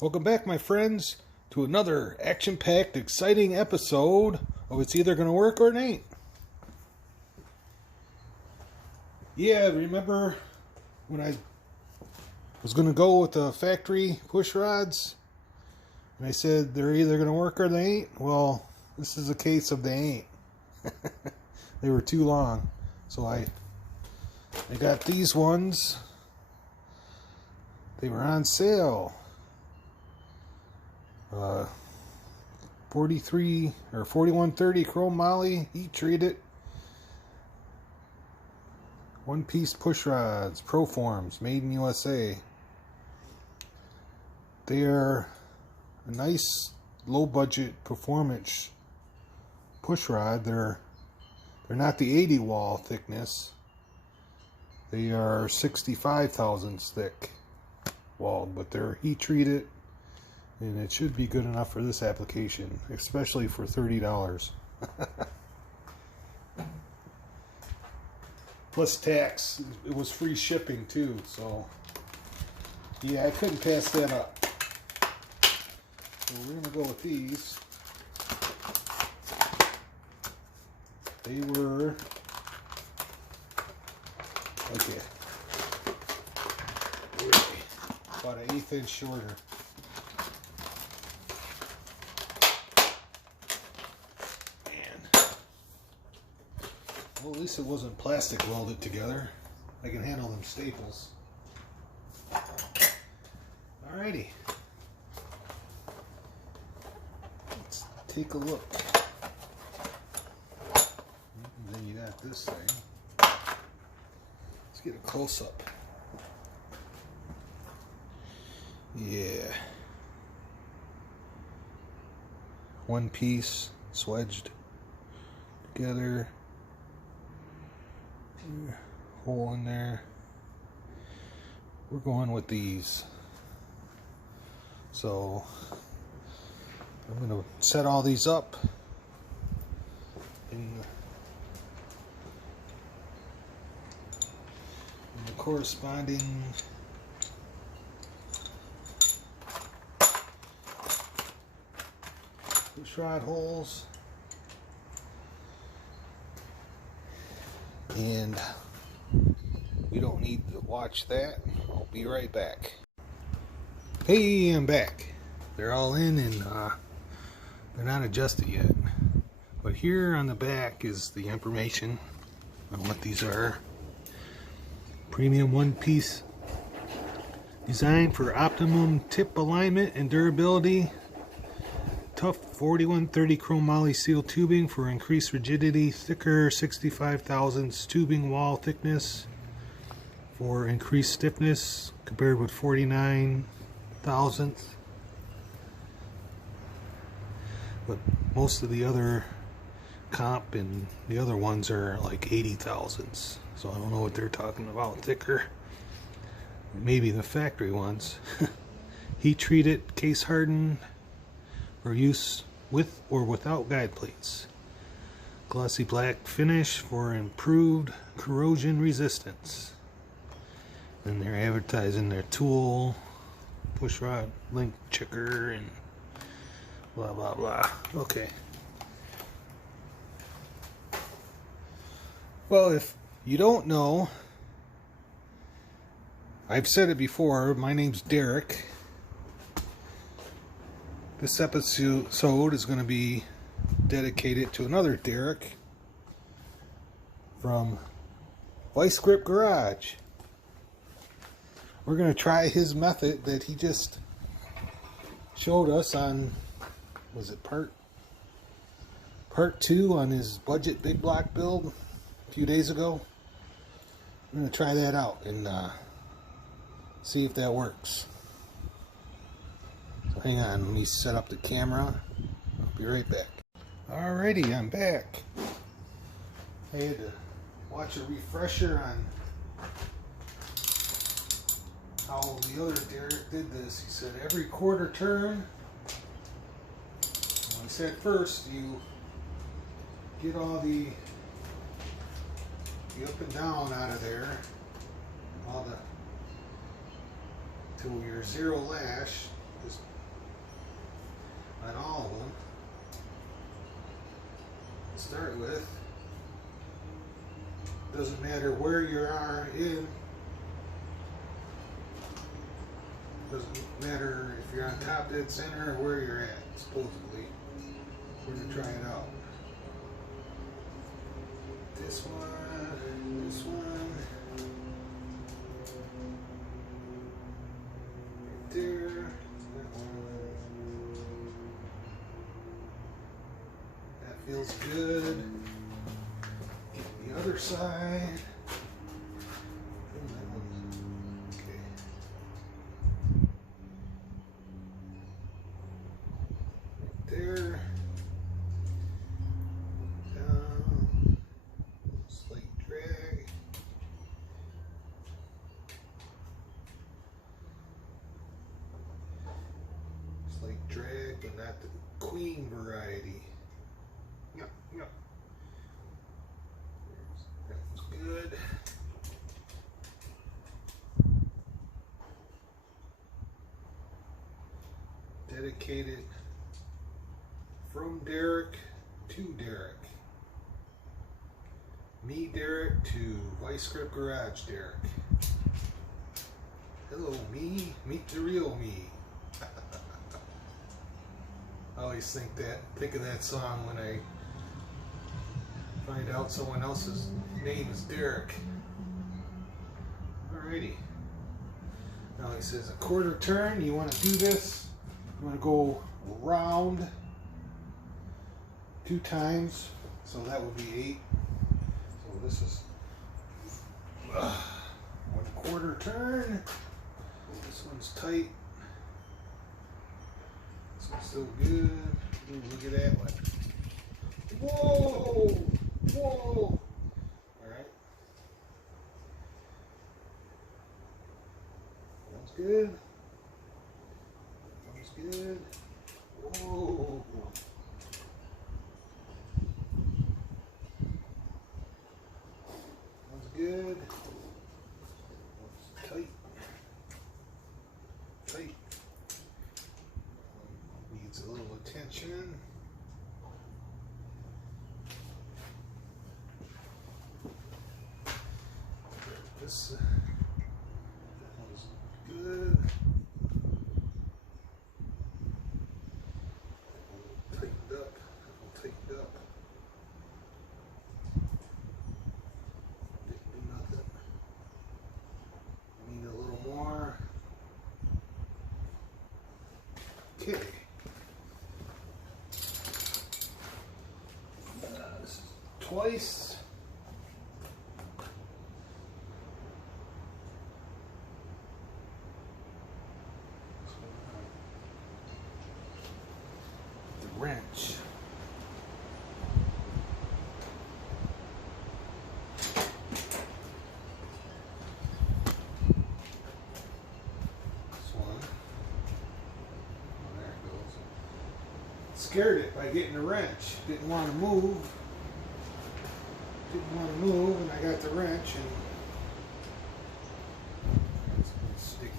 Welcome back, my friends, to another action-packed, exciting episode of It's Either Gonna Work or It Ain't. Yeah, remember when I was gonna go with the factory push rods? And I said they're either gonna work or they ain't? Well, this is a case of they ain't. They were too long. So I got these ones. They were on sale. 43 or 4130 chrome moly, heat treated, one piece push rods, Proforms, made in USA. They are a nice low budget performance push rod. They're not the 80 wall thickness. They are 65 thousandths thick walled, but they're heat treated. And it should be good enough for this application, especially for $30. Plus tax. It was free shipping too, so yeah, I couldn't pass that up. So we're gonna go with these. They were okay. About an 1/8 inch shorter. Well, at least it wasn't plastic welded together. I can handle them staples. Alrighty. Let's take a look. And then you got this thing. Let's get a close-up. Yeah. One piece, swedged together. Hole in there. We're going with these. So I'm going to set all these up in the corresponding push rod holes. And we don't need to watch that. I'll be right back. Hey, I'm back. They're all in and they're not adjusted yet. But here on the back is the information on what these are. Premium one-piece design for optimum tip alignment and durability. Tough 4130 chrome moly seal tubing for increased rigidity. Thicker 65 thousandths tubing wall thickness for increased stiffness compared with 49 thousandths. But most of the other comp and the other ones are like 80 thousandths. So I don't know what they're talking about thicker. Maybe the factory ones. Heat treated, case hardened. For use with or without guide plates. Glossy black finish for improved corrosion resistance. And they're advertising their tool, push rod, link checker, and blah blah blah. Okay. Well, if you don't know, I've said it before, my name's Derek. This episode is going to be dedicated to another Derek from Vice Grip Garage. We're going to try his method that he just showed us on, was it part 2 on his budget big block build a few days ago. We're going to try that out and see if that works. Hang on, let me set up the camera. I'll be right back. Alrighty, I'm back. I had to watch a refresher on how the other Derek did this. He said every quarter turn, well, he said first you get all the up and down out of there, all the till your zero lash. Just start with. Doesn't matter where you are in. Doesn't matter if you're on top dead center or where you're at, supposedly. We're going to try it out. This one, this one. Right there. That one. That feels good. Get the other side. There, down, slight drag, but not the queen variety. Yep, yep. That was good. Dedicated. From Derek to Derek. Me, Derek, to Vice Grip Garage, Derek. Hello, me. Meet the real me. I always think of that song when I find out someone else's name is Derek. Alrighty. Now he says a quarter turn. You want to do this? You want to go round 2 times, so that would be 8. So this is 1/4 turn. This one's tight. This one's still good. Ooh, look at that one. Whoa! Whoa! Alright. Sounds good. Sounds good. Whoa! Good. Tight. Tight. Needs a little attention. This was good. Tightened up. Tightened up. Okay. This is twice. The wrench. Scared it by getting the wrench. Didn't want to move. And I got the wrench and it's sticky.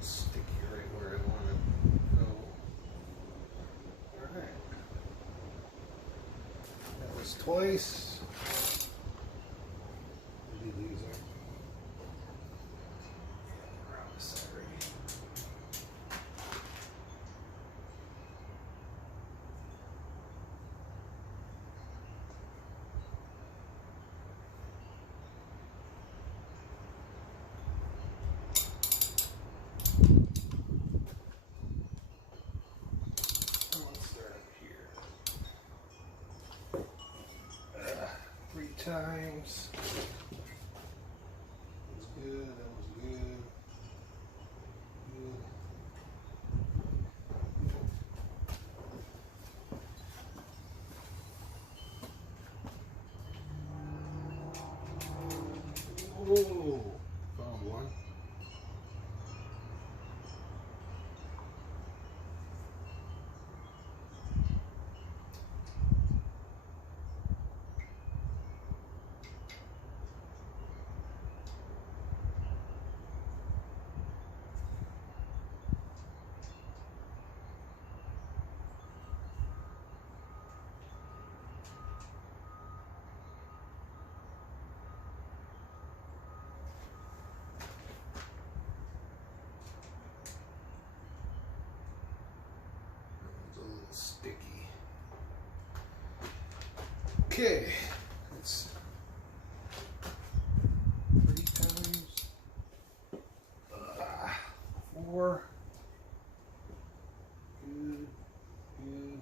Sticky right where I want to go. Alright. That was twice. Times. That was good. That was good. Good. Whoa! Found one. sticky. Okay, it's 3 times 4. Good, good.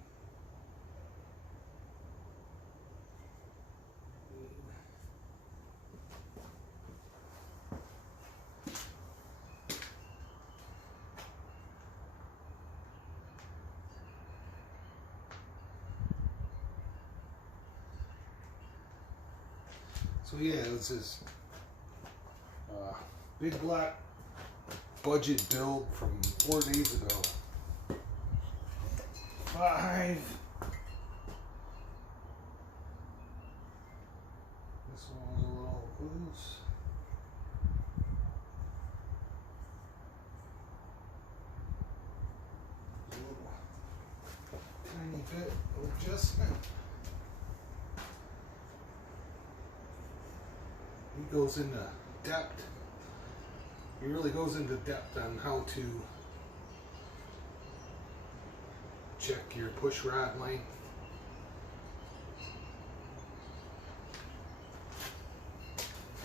So yeah, this is big black budget build from 4 days ago. 5. This one's a little loose. A little tiny bit of adjustment. He goes into depth. He really goes into depth on how to check your push rod length.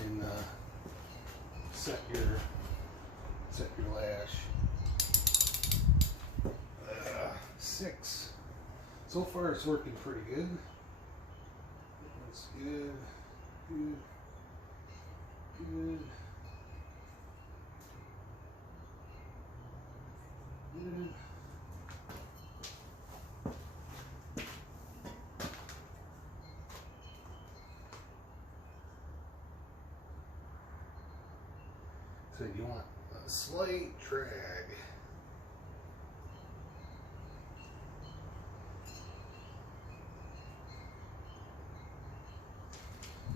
And set your lash. 6. So far it's working pretty good. That's good. Good. Good. Good. So you want a slight drag.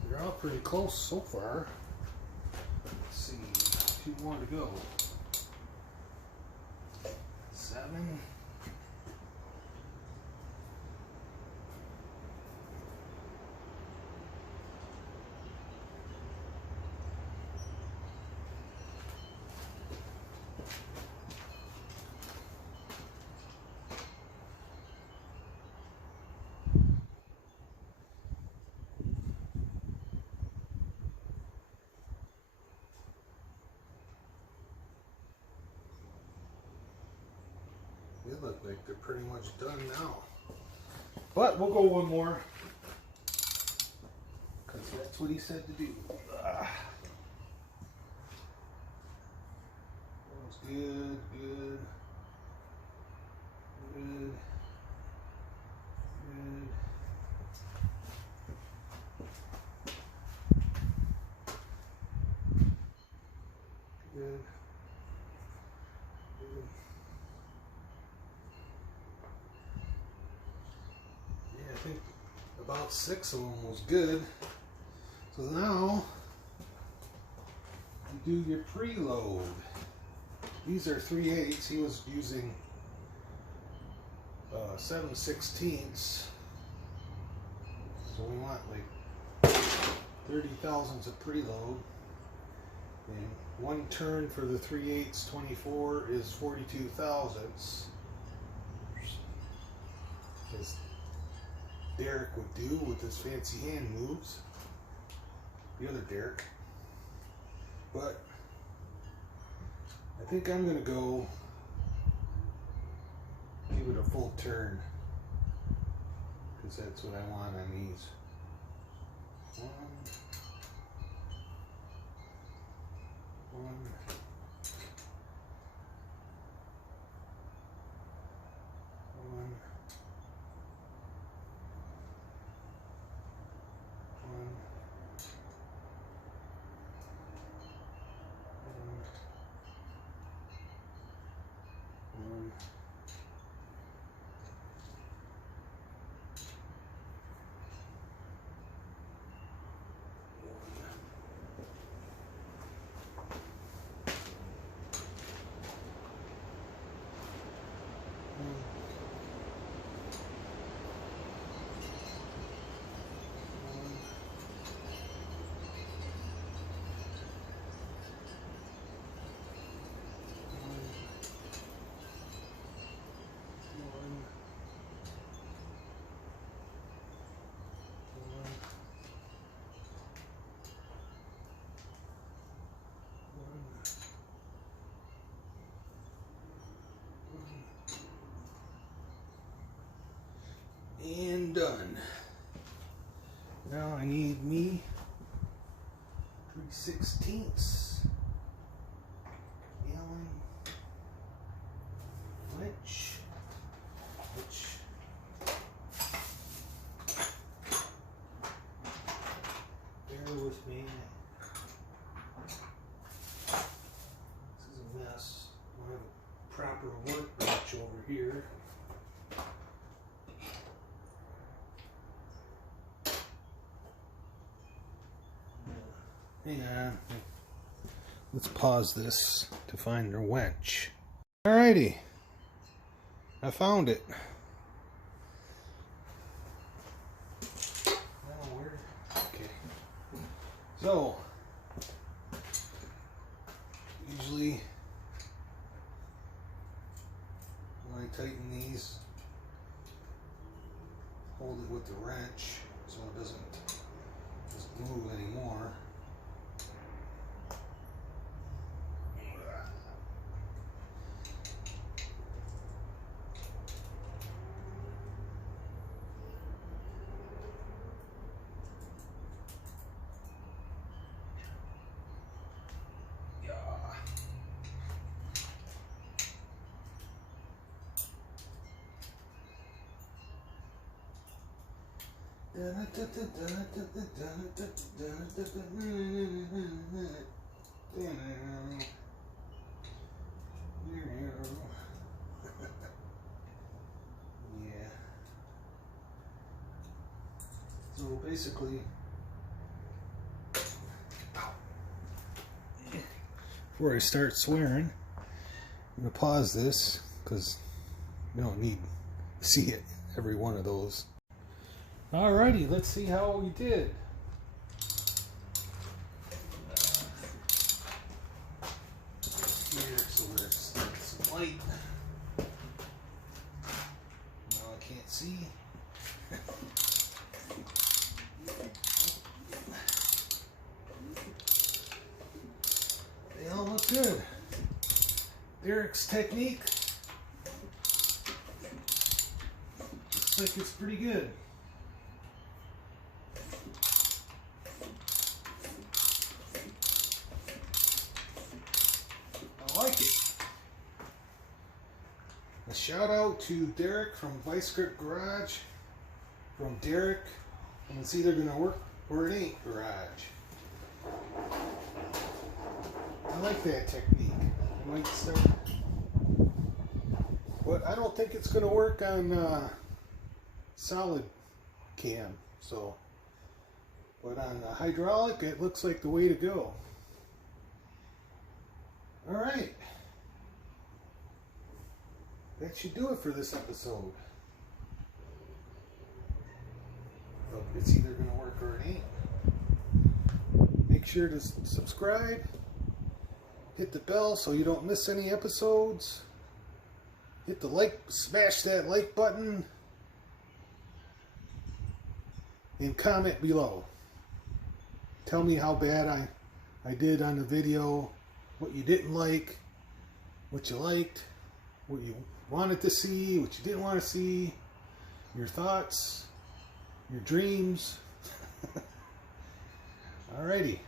They're all pretty close so far. Let's see, 2 more to go. 7. They look like they're pretty much done now. But we'll go one more. Because that's what he said to do. That was good, good, good, good. Good. Good. Yeah, I think about 6 of them was good. So now you do your preload. These are 3/8. He was using 7/16. So we want like 30 thousandths of preload. And 1 turn for the 3/8 24 is 42 thousandths. As Derek would do with his fancy hand moves. The other Derek. But I think I'm going to go give it a full turn. Because that's what I want on these. 1. 1. 1. 1. 1. done. Now I need me 3/16 Allen wrench, which bear with me. This is a mess. I have a proper workbench over here. Hang on. Let's pause this to find the wrench. Alrighty. I found it. Okay. So, usually when I tighten these, hold it with the wrench so it doesn't just move anymore. Yeah. So basically, before I start swearing, I'm going to pause this because you don't need to see it, every one of those. Alrighty, let's see how we did. Here, so there's some light. Now I can't see. They all look good. Derek's technique looks like it's pretty good. I like it. A shout out to Derek from Vice Grip Garage. From Derek, and it's either gonna work or it ain't garage. I like that technique. I might start, but I don't think it's gonna work on solid cam. So, but on the hydraulic, it looks like the way to go. All right, that should do it for this episode. But it's either gonna work or it ain't. Make sure to subscribe. Hit the bell so you don't miss any episodes. Hit the like, smash that like button. And comment below. Tell me how bad I did on the video, what you didn't like, what you liked, what you wanted to see, what you didn't want to see, your thoughts, your dreams. Alrighty.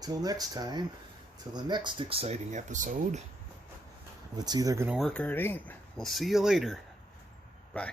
Till next time. Till the next exciting episode. It's either going to work or it ain't. We'll see you later. Bye.